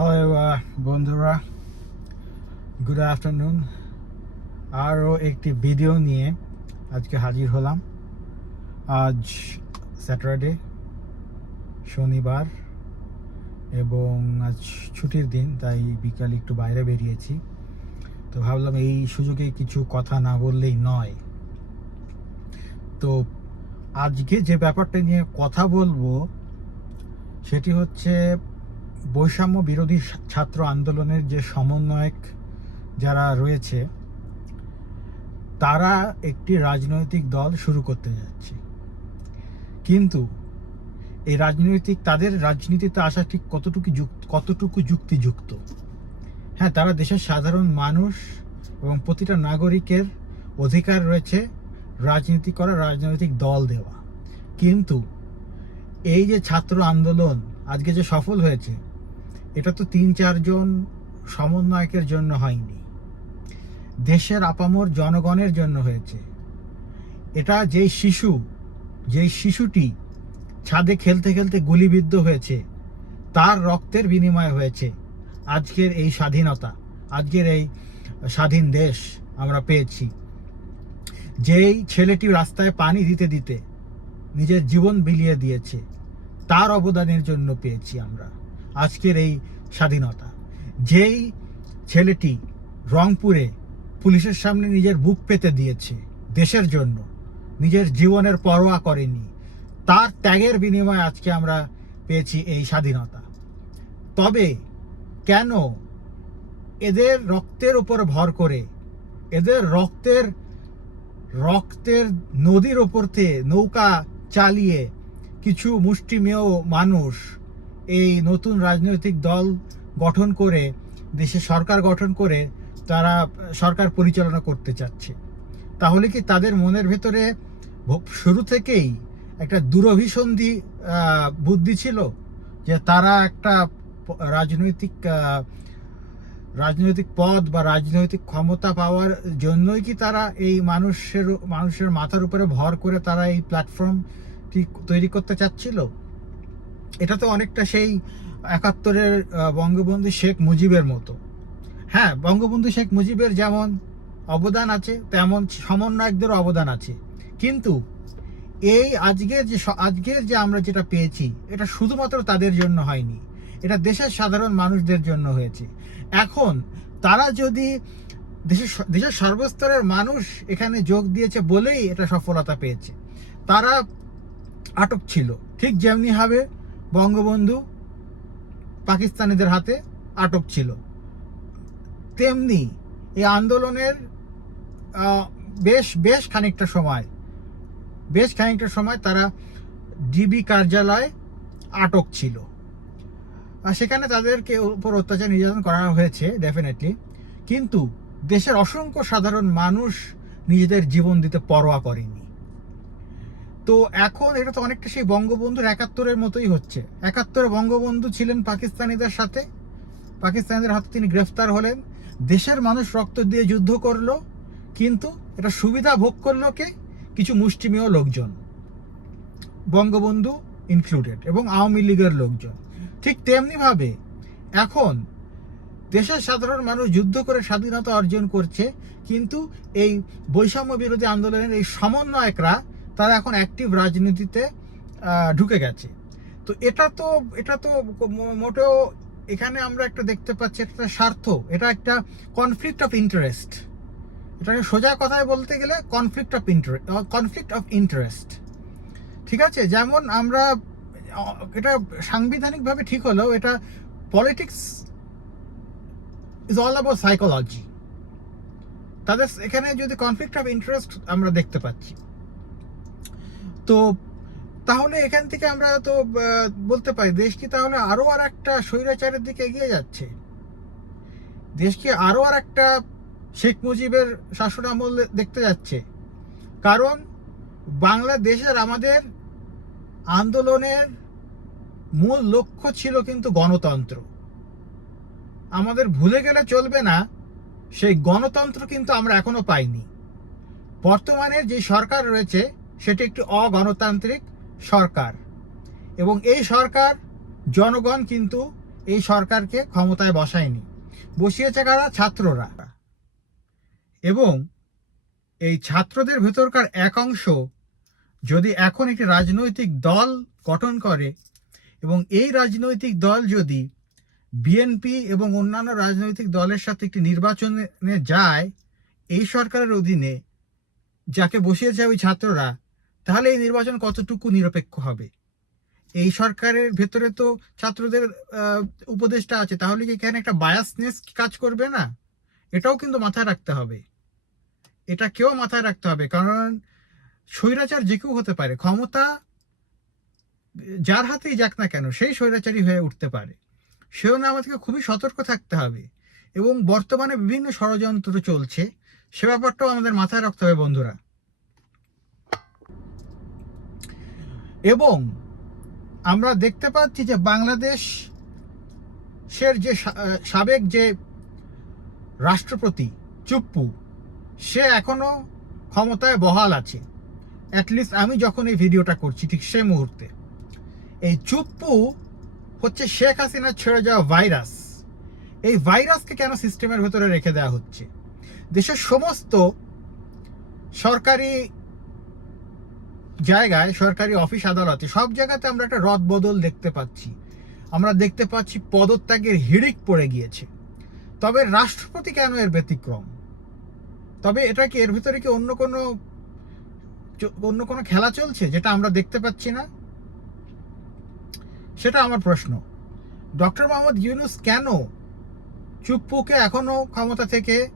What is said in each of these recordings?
Hello বন্ধুরা good afternoon আরও একটি ভিডিও নিয়ে আজকে হাজির হলাম। আজ স্যাটারডে শনিবার, এবং আজ ছুটির দিন, তাই বিকালে একটু বাইরে বেরিয়েছি। তো ভাবলাম এই সুযোগে কিছু কথা না বললেই নয়। তো আজকে যে ব্যাপারটা নিয়ে কথা বলব, সেটি হচ্ছে বৈষম্য বিরোধী ছাত্র আন্দোলনের যে সমন্বয়ক যারা রয়েছে, তারা একটি রাজনৈতিক দল শুরু করতে যাচ্ছে। কিন্তু এই রাজনৈতিক, তাদের রাজনীতিতে আসা ঠিক কতটুকু যুক্ত, কতটুকু যুক্তিযুক্ত? হ্যাঁ তারা দেশের সাধারণ মানুষ এবং প্রতিটা নাগরিকের অধিকার রয়েছে রাজনীতি করা, রাজনৈতিক দল দেওয়া। কিন্তু এই যে ছাত্র আন্দোলন আজকে যে সফল হয়েছে এটা তো তিন চারজন সমন্বয়কের জন্য হয়নি। দেশের আপামর জনগণের জন্য হয়েছে। এটা যেই শিশু, যেই শিশুটি ছাদে খেলতে খেলতে গুলিবিদ্ধ হয়েছে, তার রক্তের বিনিময় হয়েছে। আজকের এই স্বাধীনতা, আজকের এই স্বাধীন দেশ আমরা পেয়েছি। যেই ছেলেটি রাস্তায় পানি দিতে দিতে নিজের জীবন বিলিয়ে দিয়েছে, তার অবদানের জন্য পেয়েছি আমরা। আজকের এই স্বাধীনতা। যেই ছেলেটি রংপুরে পুলিশের সামনে নিজের বুক পেতে দিয়েছে দেশের জন্য, নিজের জীবনের পরোয়া করেনি, তার ত্যাগের বিনিময়ে আজকে আমরা পেয়েছি এই স্বাধীনতা। তবে কেন এদের রক্তের উপর ভর করে, এদের রক্তের রক্তের নদীর ওপর থেকে নৌকা চালিয়ে কিছু মুষ্টিমেয় মানুষ এই নতুন রাজনৈতিক দল গঠন করে, দেশে সরকার গঠন করে তারা সরকার পরিচালনা করতে চাচ্ছে। তাহলে কি তাদের মনের ভেতরে শুরু থেকেই একটা দূরভিসন্ধি বুদ্ধি ছিল? যে তারা একটা রাজনৈতিক রাজনৈতিক পদ বা রাজনৈতিক ক্ষমতা পাওয়ার জন্যই কি তারা এই মানুষের মানুষের মাথার উপরে ভর করে তারা এই প্ল্যাটফর্মটি তৈরি করতে চাচ্ছিল? এটা তো অনেকটা সেই একাত্তরের বঙ্গবন্ধু শেখ মুজিবের মতো। হ্যাঁ বঙ্গবন্ধু শেখ মুজিবের যেমন অবদান আছে, তেমন সমন্বয়কদেরও অবদান আছে। কিন্তু এই আজকের যে আজকের যে আমরা যেটা পেয়েছি, এটা শুধুমাত্র তাদের জন্য হয়নি। এটা দেশের সাধারণ মানুষদের জন্য হয়েছে। এখন তারা যদি দেশের দেশের সর্বস্তরের মানুষ এখানে যোগ দিয়েছে বলেই এটা সফলতা পেয়েছে। তারা আটক ছিল। ঠিক যেমনি ভাবে বঙ্গবন্ধু পাকিস্তানিদের হাতে আটক ছিল। তেমনি এই আন্দোলনের বেশ বেশ খানিকটা সময়, বেশ খানিকটা সময় তারা ডিবি কার্যালয়ে আটক ছিল। আর সেখানে তাদেরকে উপর অত্যাচার নির্যাতন করা হয়েছে ডেফিনেটলি কিন্তু দেশের অসংখ্য সাধারণ মানুষ নিজেদের জীবন দিতে পরোয়া করেনি। তো এখন এটা তো অনেকটা সেই বঙ্গবন্ধুর একাত্তরের মতোই হচ্ছে। একাত্তরে বঙ্গবন্ধু ছিলেন পাকিস্তানিদের সাথে। পাকিস্তানিদের হাতে তিনি গ্রেফতার হলেন। দেশের মানুষ রক্ত দিয়ে যুদ্ধ করল, কিন্তু এটা সুবিধা ভোগ করল কে? কিছু মুষ্টিমেয় লোকজন, বঙ্গবন্ধু ইনক্লুডেড এবং আওয়ামী লীগের লোকজন। ঠিক তেমনিভাবে এখন দেশের সাধারণ মানুষ যুদ্ধ করে স্বাধীনতা অর্জন করছে, কিন্তু এই বৈষম্য বিরোধী আন্দোলনের এই সমন্বয়করা তারা এখন অ্যাক্টিভ রাজনীতিতে ঢুকে গেছে। তো এটা তো এটা তো মোটেও এখানে আমরা একটা দেখতে পাচ্ছি একটা স্বার্থ। এটা একটা কনফ্লিক্ট অফ ইন্টারেস্ট এটাকে সোজা কথায় বলতে গেলে conflict of interest conflict of interest ঠিক আছে? যেমন আমরা এটা সাংবিধানিকভাবে ঠিক হলেও এটা politics is all about psychology তাদের এখানে যদি কনফ্লিক্ট অফ ইন্টারেস্ট আমরা দেখতে পাচ্ছি। তো তাহলে এখান থেকে আমরা তো বলতে পারি, দেশ কি তাহলে আরও আর একটা স্বৈরাচারের দিকে এগিয়ে যাচ্ছে? দেশ কি আরও আর একটা শেখ মুজিবের শাসন আমল দেখতে যাচ্ছে? কারণ বাংলাদেশের আমাদের আন্দোলনের মূল লক্ষ্য ছিল কিন্তু গণতন্ত্র। আমাদের ভুলে গেলে চলবে না, সেই গণতন্ত্র কিন্তু আমরা এখনও পাইনি। বর্তমানে যে সরকার রয়েছে সেটি একটি অগণতান্ত্রিক সরকার। এবং এই সরকার, জনগণ কিন্তু এই সরকারকে ক্ষমতায় বসায়নি। বসিয়েছে কারা? ছাত্ররা। এবং এই ছাত্রদের ভেতরকার এক অংশ যদি এখন একটি রাজনৈতিক দল গঠন করে এবং এই রাজনৈতিক দল যদি বিএনপি এবং অন্যান্য রাজনৈতিক দলের সাথে একটি নির্বাচনে যায়, এই সরকারের অধীনে যাকে বসিয়েছে ওই ছাত্ররা তাহলে এই নির্বাচন কতটুকু নিরপেক্ষ হবে? এই সরকারের ভেতরে তো ছাত্রদের উপদেষ্টা আছে, তাহলে কি এখানে একটা বায়াসনেস কাজ করবে না? এটাও কিন্তু মাথায় রাখতে হবে। এটা কেউ মাথায় রাখতে হবে, কারণ স্বৈরাচার যে কেউ হতে পারে, ক্ষমতা যার হাতেই যাক না কেন, সেই স্বৈরাচারী হয়ে উঠতে পারে। সেও না আমাদেরকে খুবই সতর্ক থাকতে হবে এবং বর্তমানে বিভিন্ন ষড়যন্ত্র চলছে, সে ব্যাপারটাও আমাদের মাথায় রাখতে হবে বন্ধুরা। এবং আমরা দেখতে পাচ্ছি যে বাংলাদেশ সের যে সাবেক যে রাষ্ট্রপতি চুপ্পু, সে এখনও ক্ষমতায় বহাল আছে। অ্যাটলিস্ট আমি যখন এই ভিডিওটা করছি ঠিক সে মুহূর্তে। এই চুপ্পু হচ্ছে শেখ হাসিনা ছেড়ে যাওয়া ভাইরাস। এই ভাইরাসকে কেন সিস্টেমের ভেতরে রেখে দেওয়া হচ্ছে? দেশের সমস্ত সরকারি জায়গায় সরকারি অফিস, আদালতে সব জায়গাতে আমরা একটা রদ বদল দেখতে পাচ্ছি। আমরা দেখতে পাচ্ছি পদত্যাগের হিড়িক পড়ে গিয়েছে। তবে রাষ্ট্রপতি কেন এর ব্যতিক্রম? তবে এটা কি এর ভিতরে কি অন্য কোনো অন্য কোনো খেলা চলছে যেটা আমরা দেখতে পাচ্ছি না? সেটা আমার প্রশ্ন। ডক্টর মোহাম্মদ ইউনুস কেন চুপ্পুকে এখনও ক্ষমতা থেকে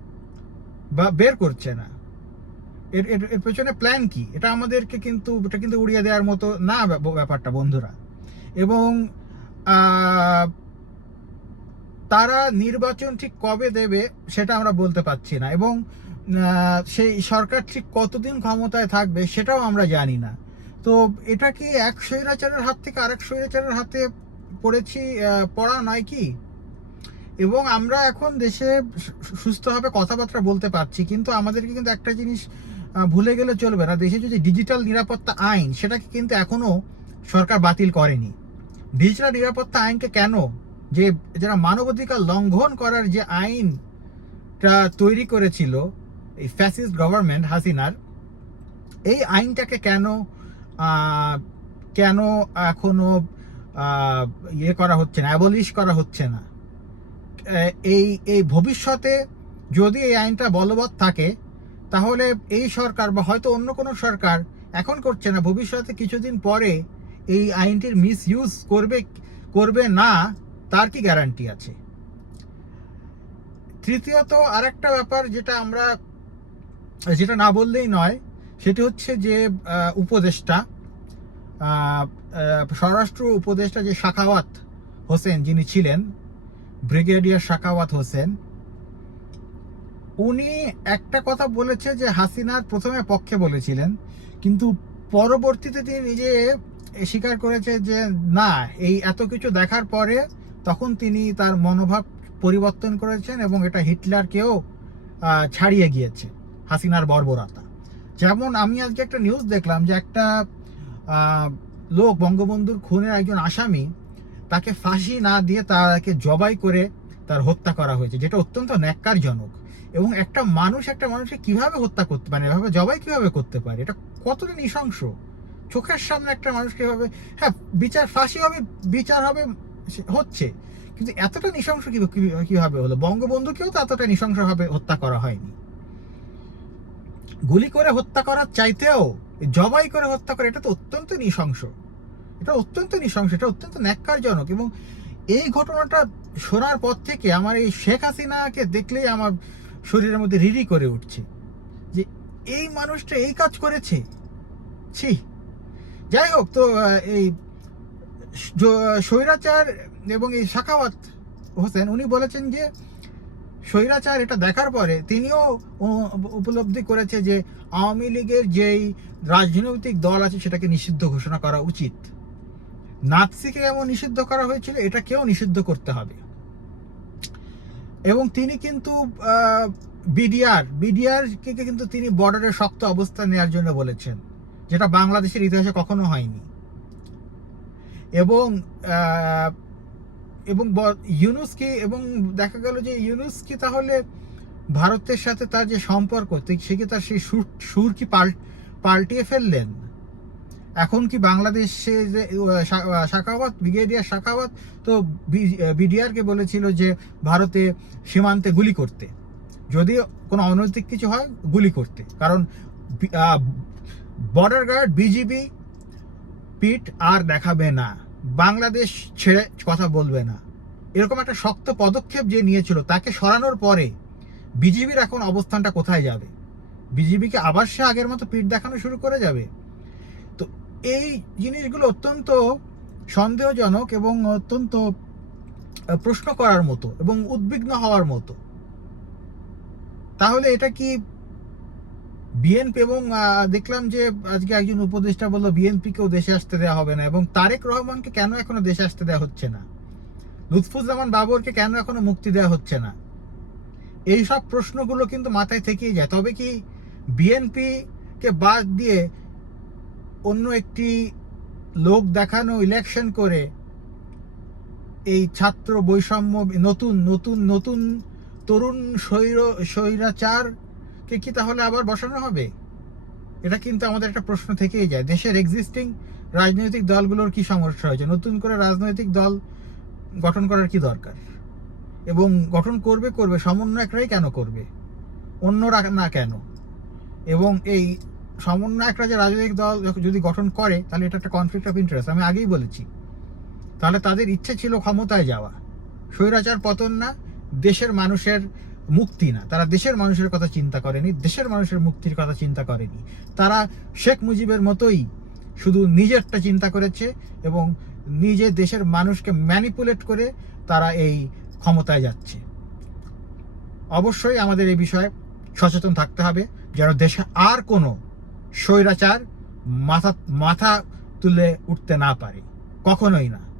বা বের করছে না? এর এর পেছনে প্ল্যান কি? এটা আমাদেরকে কিন্তু, এটা কিন্তু উড়িয়ে দেওয়ার মতো না ব্যাপ- ব্যাপারটা, বন্ধুরা। এবং তারা নির্বাচন ঠিক কবে দেবে সেটা আমরা বলতে পারছি না। এবং সেই সরকার ঠিক কতদিন ক্ষমতায় থাকবে সেটাও আমরা জানি না। তো এটা কি এক স্বৈরাচারের হাত থেকে আরেক স্বৈরাচারের হাতে পড়েছি পড়া নয় কি? এবং আমরা এখন দেশে সুস্থভাবে কথাবার্তা বলতে পারছি, কিন্তু আমাদেরকে কিন্তু একটা জিনিস ভুলে গেলে চলবে না। দেশে যদি ডিজিটাল নিরাপত্তা আইন, সেটাকে কিন্তু এখনও সরকার বাতিল করেনি। ডিজিটাল নিরাপত্তা আইনকে কেন? যে, যারা মানবাধিকার লঙ্ঘন করার যে আইনটা তৈরি করেছিল, এই ফ্যাসিস্ট গভর্নমেন্ট হাসিনার, এই আইনটাকে কেন কেন এখনও ইয়ে করা হচ্ছে না অ্যাবলিশ করা হচ্ছে না? এই এই ভবিষ্যতে যদি এই আইনটা বলবৎ থাকে তাহলে এই সরকার বা হয়তো অন্য কোনো সরকার এখন করছে না, ভবিষ্যতে কিছুদিন পরে এই আইনটির মিস ইউজ করবে করবে না, তার কি গ্যারান্টি আছে? তৃতীয়ত আরেকটা ব্যাপার যেটা আমরা, যেটা না বললেই নয়, সেটি হচ্ছে যে উপদেষ্টা স্বরাষ্ট্র উপদেষ্টা যে শাখাওয়াত হোসেন যিনি ছিলেন, ব্রিগেডিয়ার শাখাওয়াত হোসেন উনি একটা কথা বলেছে যে হাসিনার প্রথমে পক্ষে বলেছিলেন, কিন্তু পরবর্তীতে তিনি নিজে স্বীকার করেছে যে না, এই এত কিছু দেখার পরে তখন তিনি তার মনোভাব পরিবর্তন করেছেন এবং এটা হিটলারকেও ছাড়িয়ে গিয়েছে, হাসিনার বর্বরতা। যেমন আমি আজকে একটা নিউজ দেখলাম যে একটা লোক বঙ্গবন্ধুর খুনের একজন আসামি, তাকে ফাঁসি না দিয়ে তাকে জবাই করে তার হত্যা করা হয়েছে, যেটা অত্যন্ত ন্যাক্কারজনক। এবং একটা মানুষ, একটা মানুষকে কীভাবে হত্যা করতে পারে, এভাবে জবাই কীভাবে করতে পারে, এটা কতটা নৃশংস? চোখের সামনে একটা মানুষকে এভাবে হ্যাঁ বিচার ফাঁসি হবে বিচার হবে হচ্ছে, কিন্তু এতটা নৃশংস কীভাবে হলো? বঙ্গবন্ধুকেও তো এতটা নৃশংসভাবে হত্যা করা হয়নি। গুলি করে হত্যা করার চাইতেও, জবাই করে হত্যা করে, এটা তো অত্যন্ত নৃশংস। এটা অত্যন্ত নৃশংস, এটা অত্যন্ত ন্যাক্কারজনক এবং এই ঘটনাটা শোনার পর থেকে আমার এই শেখ হাসিনাকে দেখলেই আমার শরীরের মধ্যে রিরি করে উঠছে। যে এই মানুষটা এই কাজ করেছে? ছি। যাই হোক, তো এই স্বৈরাচার এবং এই শাখাওয়াত হোসেন, উনি বলেছেন যে স্বৈরাচার এটা দেখার পরে তিনিও উপলব্ধি করেছে যে আওয়ামী লীগের যেই রাজনৈতিক দল আছে সেটাকে নিষিদ্ধ ঘোষণা করা উচিত। নাৎসিকে যেমন নিষিদ্ধ করা হয়েছিল এটাকেও নিষিদ্ধ করতে হবে। এবং তিনি কিন্তু বিডিআর বিডিআর কে কিন্তু তিনি বর্ডারে শক্ত অবস্থা নেওয়ার জন্য বলেছেন, যেটা বাংলাদেশের ইতিহাসে কখনো হয়নি। এবং এবং ইউনুসকে, এবং দেখা গেল যে ইউনুসকে তাহলে ভারতের সাথে তার যে সম্পর্ক সে কি তার সেই সুর সুর কি পাল, পাল্টিয়ে ফেললেন? এখন কি বাংলাদেশে যে শাখাওয়াত, ব্রিগেডিয়ার শাখাওয়াত, তো বিডিআরকে বলেছিল যে ভারতে সীমান্তে গুলি করতে। যদি কোনো অনৈতিক কিছু হয়, গুলি করতে। কারণ বর্ডার গার্ড বিজিবি পিঠ আর দেখাবে না। বাংলাদেশ ছেড়ে কথা বলবে না। এরকম একটা শক্ত পদক্ষেপ যে নিয়েছিল, তাকে সরানোর পরে বিজিবির এখন অবস্থানটা কোথায় যাবে? বিজিবিকে আবার সে আগের মতো পিঠ দেখানো শুরু করে যাবে? এই জিনিসগুলো অত্যন্ত সন্দেহজনক এবং অত্যন্ত প্রশ্ন করার মতো এবং উদ্বিগ্ন হওয়ার মতো। তাহলে এটা কি বিএনপি এবং দেখলাম যে আজকে একজন উপদেষ্টা বলল বিএনপিকেও দেশে আসতে দেওয়া হবে না এবং তারেক রহমানকে কেন এখনও দেশে আসতে দেওয়া হচ্ছে না? লুৎফুজ্জামান বাবরকে কেন এখনও মুক্তি দেওয়া হচ্ছে না? এই সব প্রশ্নগুলো কিন্তু মাথায় থেকেই যায়। তবে কি বিএনপি কে বাদ দিয়ে অন্য একটি লোক দেখানো ইলেকশন করে এই ছাত্র বৈষম্য, নতুন নতুন নতুন তরুণ স্বৈর, স্বৈরাচারকে কি তাহলে আবার বসানো হবে? এটা কিন্তু আমাদের একটা প্রশ্ন থেকেই যায়। দেশের এক্সিস্টিং রাজনৈতিক দলগুলোর কি সমস্যা হয়েছে? নতুন করে রাজনৈতিক দল গঠন করার কি দরকার? এবং গঠন করবে করবে, সমন্বয়করাই কেন করবে? অন্যরা না কেন? এবং এই সমন্বয়করা যে রাজনৈতিক দল যদি গঠন করে, তাহলে এটা একটা কনফ্লিক্ট অফ ইন্টারেস্ট আমি আগেই বলেছি। তাহলে তাদের ইচ্ছে ছিল ক্ষমতায় যাওয়া। স্বৈরাচার পতন না, দেশের মানুষের মুক্তি না। তারা দেশের মানুষের কথা চিন্তা করেনি, দেশের মানুষের মুক্তির কথা চিন্তা করেনি। তারা শেখ মুজিবের মতোই শুধু নিজেরটা চিন্তা করেছে এবং নিজে দেশের মানুষকে ম্যানিপুলেট করে তারা এই ক্ষমতায় যাচ্ছে। অবশ্যই আমাদের এই বিষয়ে সচেতন থাকতে হবে, যেন দেশে আর কোনো স্বৈরাচার মাথা মাথা তুলে উঠতে না পারে। কখনোই না।